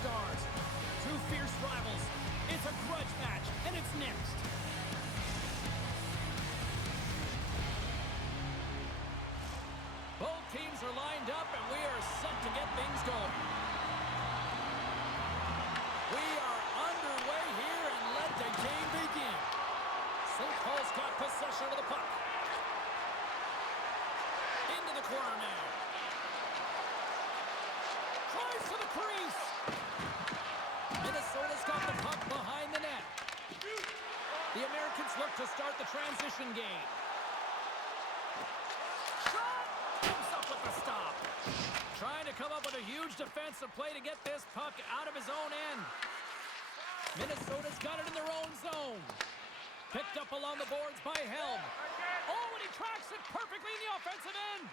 stars. Two fierce rivals. It's a grudge match, and it's next. Both teams are lined up, and we are set to get things going. We are underway here, and let the game begin. St. Paul's got possession of the puck. Into the corner now. Tries to the crease. Minnesota's got the puck behind the net. The Americans look to start the transition game. Shot! Comes up with the stop. Trying to come up with a huge defensive play to get this puck out of his own end. Minnesota's got it in their own zone. Picked up along the boards by Helm. Oh, and he tracks it perfectly in the offensive end.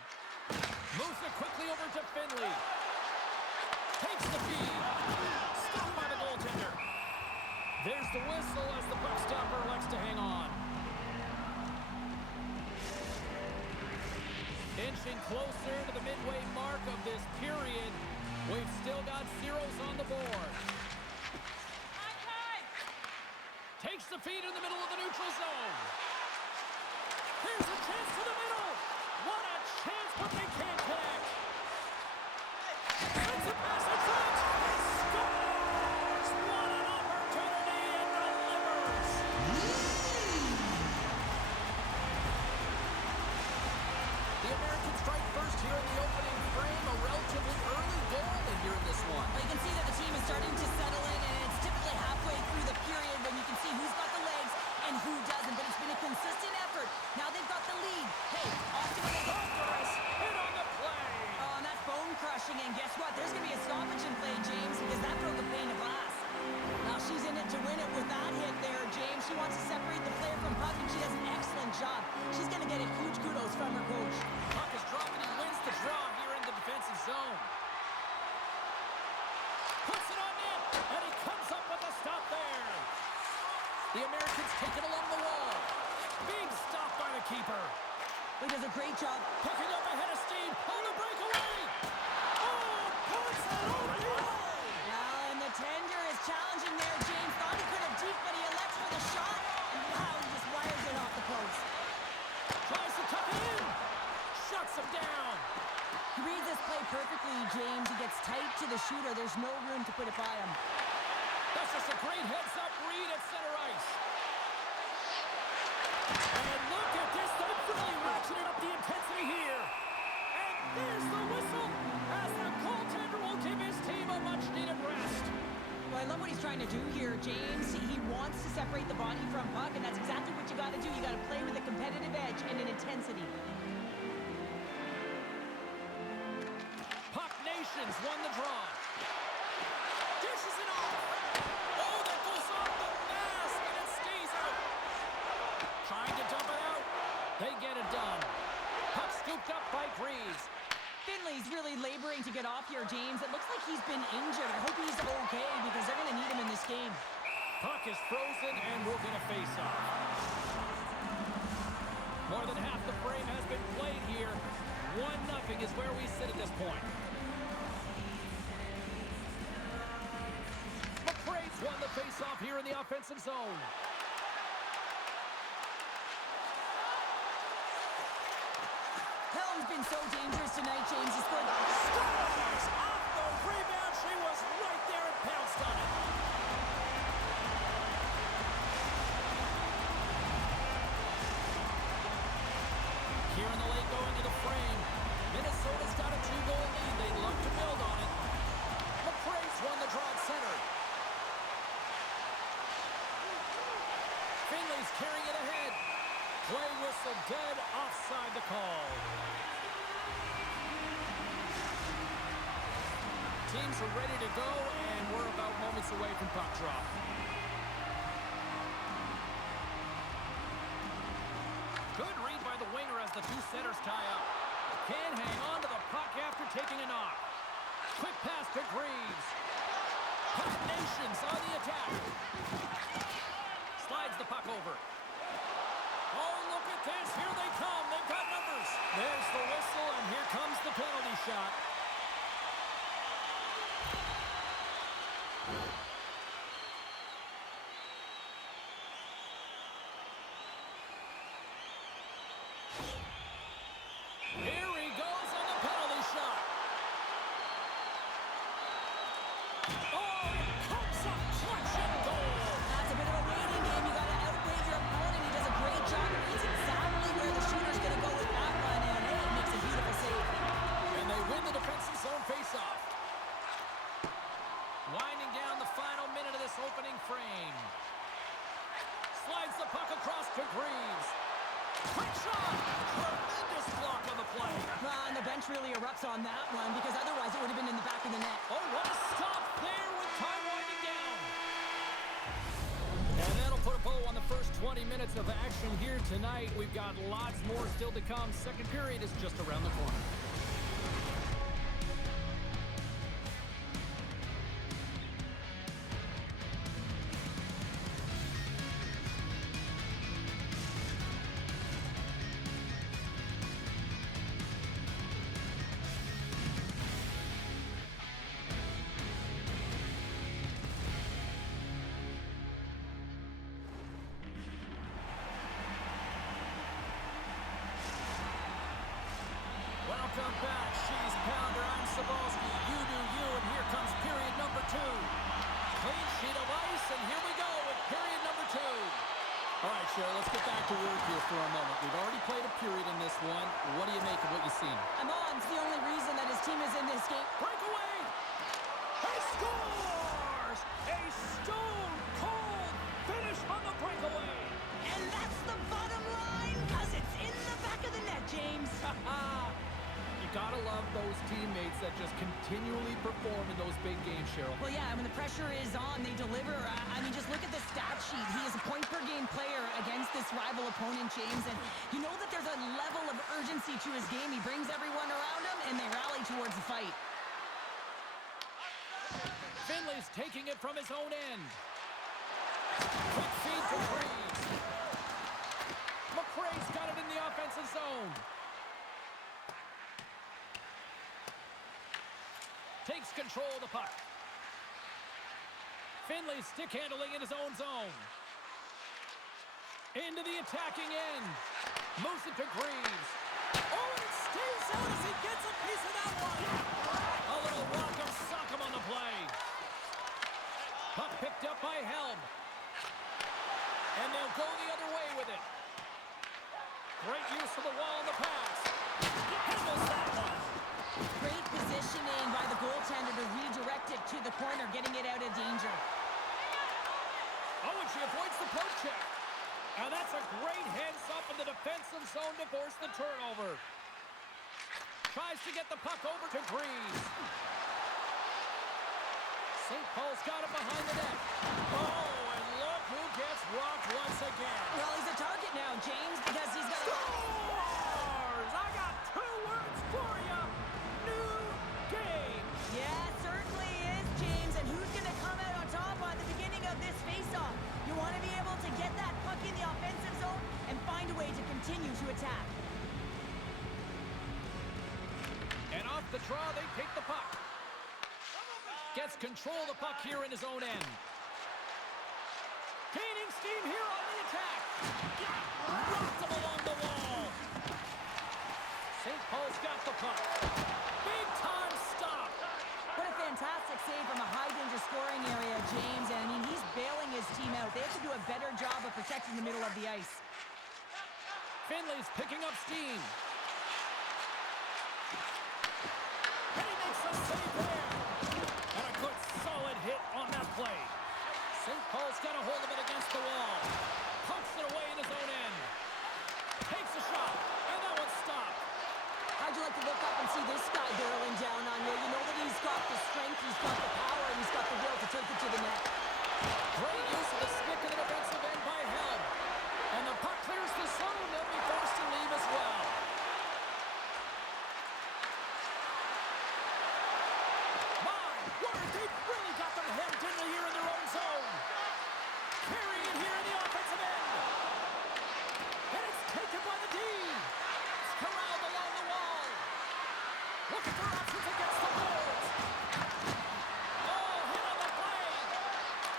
Moves it quickly over to Finley. Takes the feed. Stopped by the goaltender. There's the whistle as the puck stopper elects to hang on. Inching closer to the midway mark of this period. We've still got zeros on the board. Takes the feed in the middle of the neutral zone. Here's a chance to the middle. What a chance, but they can't connect. Sends it past the front. Scores! What an opportunity and delivers. The Americans strike first here in the opening frame. A relatively early goal in here in this one. Well, you can see that the team is starting to settle in, and it's typically halfway through the period when you can see who's got the legs and who doesn't, but it's been a consistent effort. Now they've got the lead. Hey, Austin, when they get hit on the play. Oh, and that's bone crushing, and guess what? There's going to be a stoppage in play, James, because that broke a pane of glass. Now she's in it to win it with that hit there, James. She wants to separate the player from puck, and she does an excellent job. She's going to get a huge kudos from her coach. Puck is dropped, and he wins the draw here in the defensive zone. Puts it on net, and he comes up with a stop there. The Americans take it along the wall. Big stop by the keeper. He does a great job. Picking up ahead of steam on the breakaway. Oh, puts it over the wall. Well, and the tender is challenging there, James. Thought he could have deep, but he elects for the shot. And wow, he just wires it off the post. Tries to tuck it in. Shuts him down. He reads this play perfectly, James. He gets tight to the shooter. There's no room to put it by him. That's just a great heads-up read at center ice. And look at this. They've really ratcheted up the intensity here. And there's the whistle as the goaltender will give his team a much-needed rest. Well, I love what he's trying to do here, James. He wants to separate the body from puck, and that's exactly what you got to do. You got to play with a competitive edge and an intensity. Puck Nations won the draw. Dishes it off. Oh, that goes off the mask, and it stays out. Trying to dump it out. They get it done. Puck scooped up by Greaves. Finley's really laboring to get off here, James. It looks like he's been injured. I hope he's okay because they're going to need him in this game. Puck is frozen, and we're going to face off. More than half the frame has been played here. 1-0 is where we sit at this point. McCrae's won the face-off here in the offensive zone. Helm's been so dangerous tonight, James. He scored. Scores! Off the rebound. She was right there and pounced on it. Here in the late going to the frame. Minnesota's got a 2-goal lead. They'd love to build on it. McCrae's won the draw at center. Finley's carrying it ahead. Play whistle dead offside the call. Teams are ready to go, and we're about moments away from puck drop. Good read by the winger as the two centers tie up. Can hang on to the puck after taking a knock. Quick pass to Greaves. Puck Nations on the attack. Slides the puck over. Oh, look at this. Here they come. They've got numbers. There's the whistle, and here comes the penalty shot. opening frame. Slides the puck across to Greaves. Quick shot! Tremendous block on the play. And the bench really erupts on that one because otherwise it would have been in the back of the net. Oh, what a stop there with time winding down. And that'll put a bow on the first 20 minutes of action here tonight. We've got lots more still to come. Second period is just around the corner. Welcome back. She's Pounder. I'm Sabalski. You do you, and here comes period number 2. Clean sheet of ice, and here we go with period number 2. All right, Cheryl, let's get back to work here for a moment. We've already played a period in this one. What do you make of what you've seen? I'm on. It's the only reason that his team is in this game. Breakaway! He scores! A stone-cold finish on the breakaway! And that's the bottom line because it's in the back of the net, James. You gotta love those teammates that just continually perform in those big games, Cheryl. Well, yeah, when the pressure is on, they deliver. I mean, just look at the stat sheet. He is a point-per-game player against this rival opponent, James. And you know that there's a level of urgency to his game. He brings everyone around him, and they rally towards the fight. Finley's taking it from his own end. Quick feed to Greaves. McRae's got it in the offensive zone. Takes control of the puck. Finley stick handling in his own zone. Into the attacking end. Moves it to Greaves. Oh, and it stays out as he gets a piece of that one. A little welcome sock'em on the play. Puck picked up by Helm. And they'll go the other way with it. Great use of the wall and the pass. Handles that one. Great positioning by the goaltender to redirect it to the corner, getting it out of danger. Oh, and she avoids the poke check. And that's a great heads-up in the defensive zone to force the turnover. Tries to get the puck over to Greaves. St. Paul's got it behind the net. Oh, and look who gets rocked once again. Well, he's a target now, James, because he's got Scores! I got 2 words for you. New game. Yeah, certainly is, James. And who's going to come out on top by the beginning of this face-off? You want to be able to get that puck in the offensive zone and find a way to continue to attack. And off the draw, they take the puck. Gets control of the puck here in his own end. Gaining steam here on the attack. Rocked him along the wall. St. Paul's got the puck. Big time stop. What a fantastic save from a high-danger scoring area, James. And, I mean, he's bailing his team out. They have to do a better job of protecting the middle of the ice. Finley's picking up steam. And he makes a save there. And a good solid hit on that play. St. Paul's got a hold of it against the wall. Pumps it away in his own end. Takes a shot. And that one's stopped. How'd you like to look up and see this guy barreling down on you? You know that he's got the strength, he's got the power, and he's got the will to take it to the net. Great use of the stick in the defensive end by Helm. And the puck clears the zone. They'll be forced to leave as well. My word, they've really got them hemmed in here in their own zone. Carry it here in the offensive end. And it's taken by the D. It's corralled along the wall. Looking for options against the boards. Oh, hit on the play.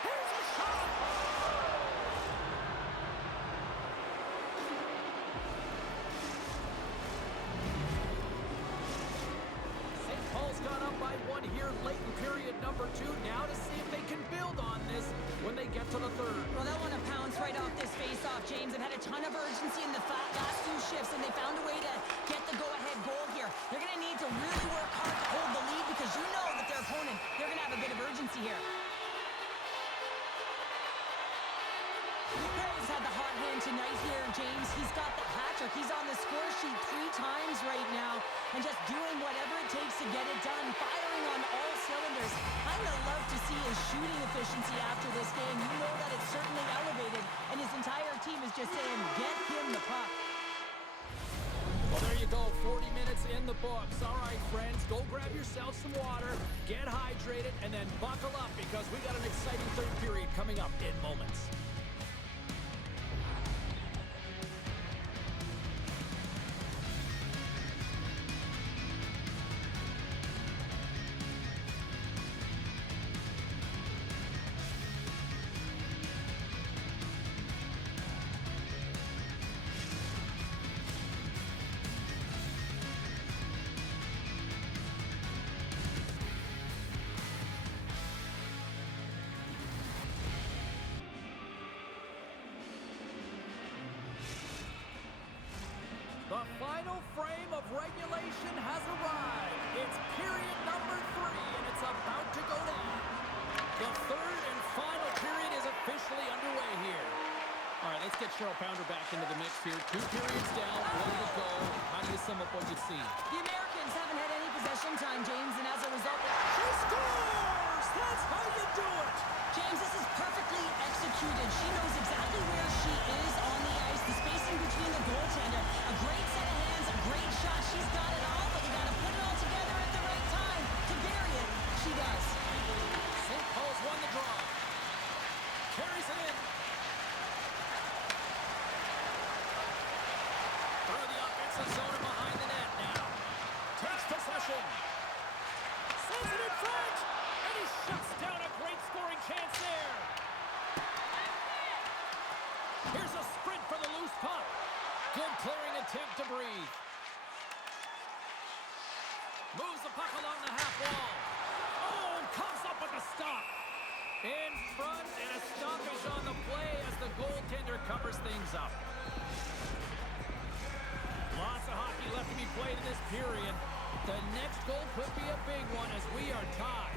Here's a shot. St. Paul's got up by 1 here late in period number 2. Now to see if they can build on this when they get to the third. Well, they'll want to pounce right off this face-off, James. They've had a ton of urgency in the last 2 shifts, and they found a way to get the go-ahead goal here. They're going to need to really work hard to hold the lead because you know that their opponent, they're going to have a bit of urgency here. tonight here, James. He's got the hat trick. He's on the score sheet 3 times right now and just doing whatever it takes to get it done, firing on all cylinders. I'm going to love to see his shooting efficiency after this game. You know that it's certainly elevated, and his entire team is just saying, get him the puck. Well, there you go, 40 minutes in the books. All right, friends, go grab yourself some water, get hydrated, and then buckle up because we got an exciting third period coming up in moments. The final frame of regulation has arrived. It's period number 3, and it's about to go down. The third and final period is officially underway here. All right, let's get Cheryl Pounder back into the mix here. 2 periods down, 1 to go. How do you sum up what you've seen? The Americans haven't had any possession time, James, and as a result... She scores! That's how you do it! James, this is perfectly executed. She knows exactly where she is on the ice, the spacing between the goaltender. A great set of hands, a great shot. She's got it all, but you got to put it all together at the right time to bury it. She does. St. Paul's won the draw. Carries it in. Through the offensive zone and behind the net now. Takes possession. Sends it in front. And he shuts down a great scoring chance there. Here's a sprint for the loose puck. Good clearing attempt to breathe. Moves the puck along the half wall. Oh, comes up with a stop. In front, and a stoppage on the play as the goaltender covers things up. Lots of hockey left to be played in this period. The next goal could be a big one as we are tied.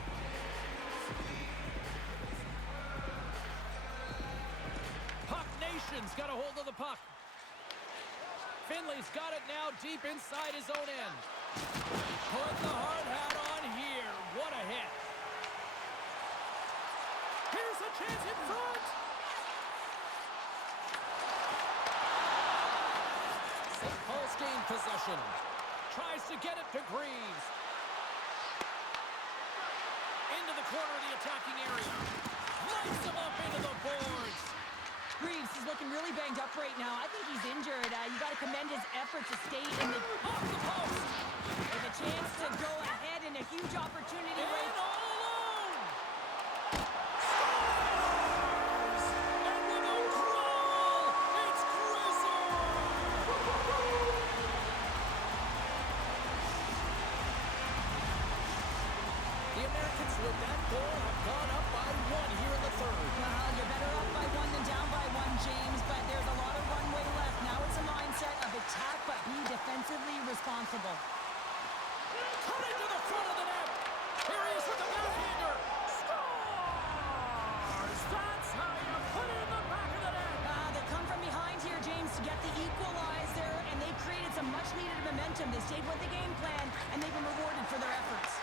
Puck Nation's got a hold of the puck. Finley's got it now deep inside his own end. Put the hard hat on here. What a hit. Here's a chance in front. St. Paul's gained possession. Tries to get it to Greaves. Into the corner of the attacking area. Lights him up into the boards. Greaves is looking really banged up right now. I think he's injured. You got to commend his effort to stay in the... Off the post. With a chance to go ahead and a huge opportunity. And all alone. Scores! And with a crawl, it's Grissom. The Americans with that goal have gone up by 1 here in the third. Well, you're better up by 1 than down by 1, James, but there's a lot of runway left. Now it's a mindset of attack, but be defensively responsible. Cutting to the front of the net. Here he is with the backhander. Scores! That's how you put it in the back of the net. They come from behind here, James, to get the equalizer, and they created some much-needed momentum. They stayed with the game plan, and they've been rewarded for their efforts.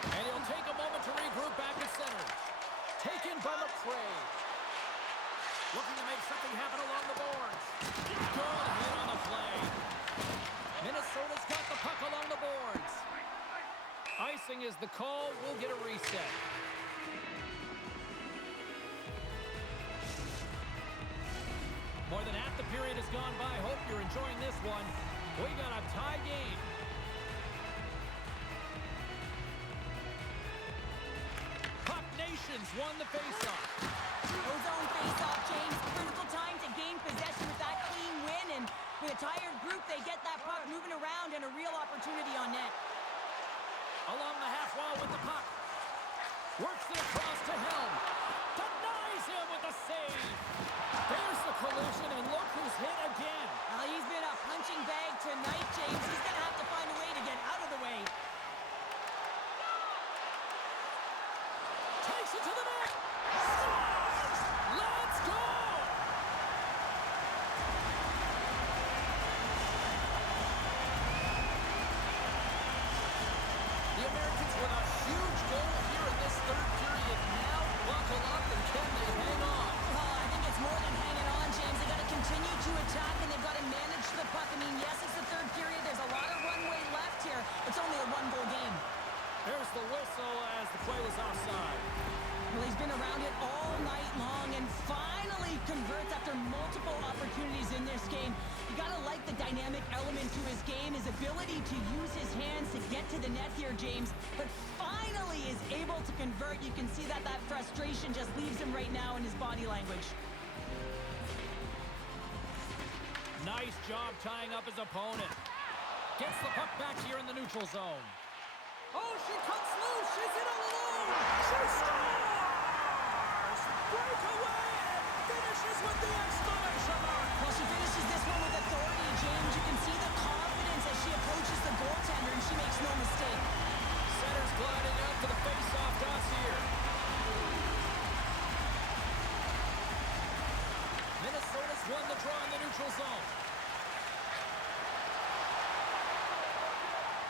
And he'll take a moment to regroup back at center. Taken by McCray. Looking to make something happen along the boards. Good hit on the play. Minnesota's got the puck along the boards. Icing is the call. We'll get a reset. More than half the period has gone by. Hope you're enjoying this one. We got a tie game. Puck Nations won the faceoff. Ozone face-off, James. Critical time to gain possession with that clean win, and with a tired group, they get that puck moving around and a real opportunity on net. Along the half wall with the puck. Works it across to Helm. Denies him with a save. There's the collision, and look who's hit again. Well, he's been a punching bag tonight, James. He's going to have to find a way to get out of the way. Takes it to the net. Scores! Let's go! been around it all night long and finally converts after multiple opportunities in this game. You gotta like the dynamic element to his game, his ability to use his hands to get to the net here, James, but finally is able to convert. You can see that frustration just leaves him right now in his body language. Nice job tying up his opponent. Gets the puck back here in the neutral zone. Oh, she cuts loose. She's in all alone. She scores! Breakaway and finishes with the exclamation mark. Well, she finishes this one with authority, James. You can see the confidence as she approaches the goaltender, and she makes no mistake. Center's gliding out to the face-off dots here. Minnesota's won the draw in the neutral zone.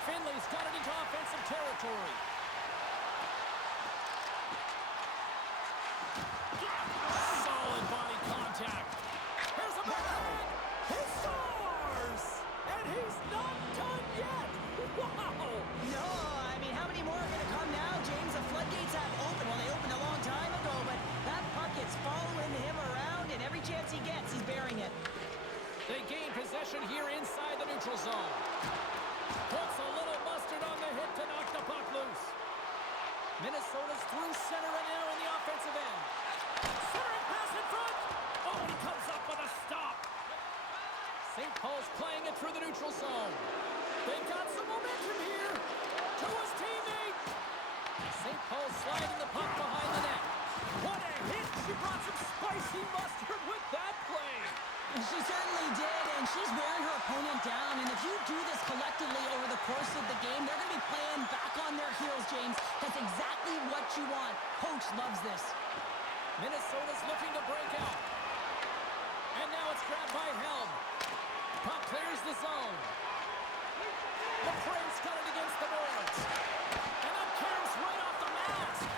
Finley's got it into offensive territory. Solid body contact. Here's a backhand. He scores! And he's not done yet. Wow! No, I mean, how many more are going to come now, James? The floodgates have opened. Well, they opened a long time ago, but that puck is following him around, and every chance he gets, he's bearing it. They gain possession here inside the neutral zone. Puts a little mustard on the hit to knock the puck loose. Minnesota's through center and now in the offensive end. Centering pass in front. Oh, and he comes up with a stop. St. Paul's playing it through the neutral zone. They've got some momentum here. To his teammate. St. Paul sliding the puck behind the net. What a hit. She brought some spicy mustard with that play. She certainly did, and she's wearing her opponent down. And if you do this collectively over the course of the game, they're going to be playing back on their heels, James. That's exactly what you want. Coach loves this. Minnesota's looking to break out. And now it's grabbed by Helm. Puck clears the zone. The Prince got it against the boards. And up cares right off the mask.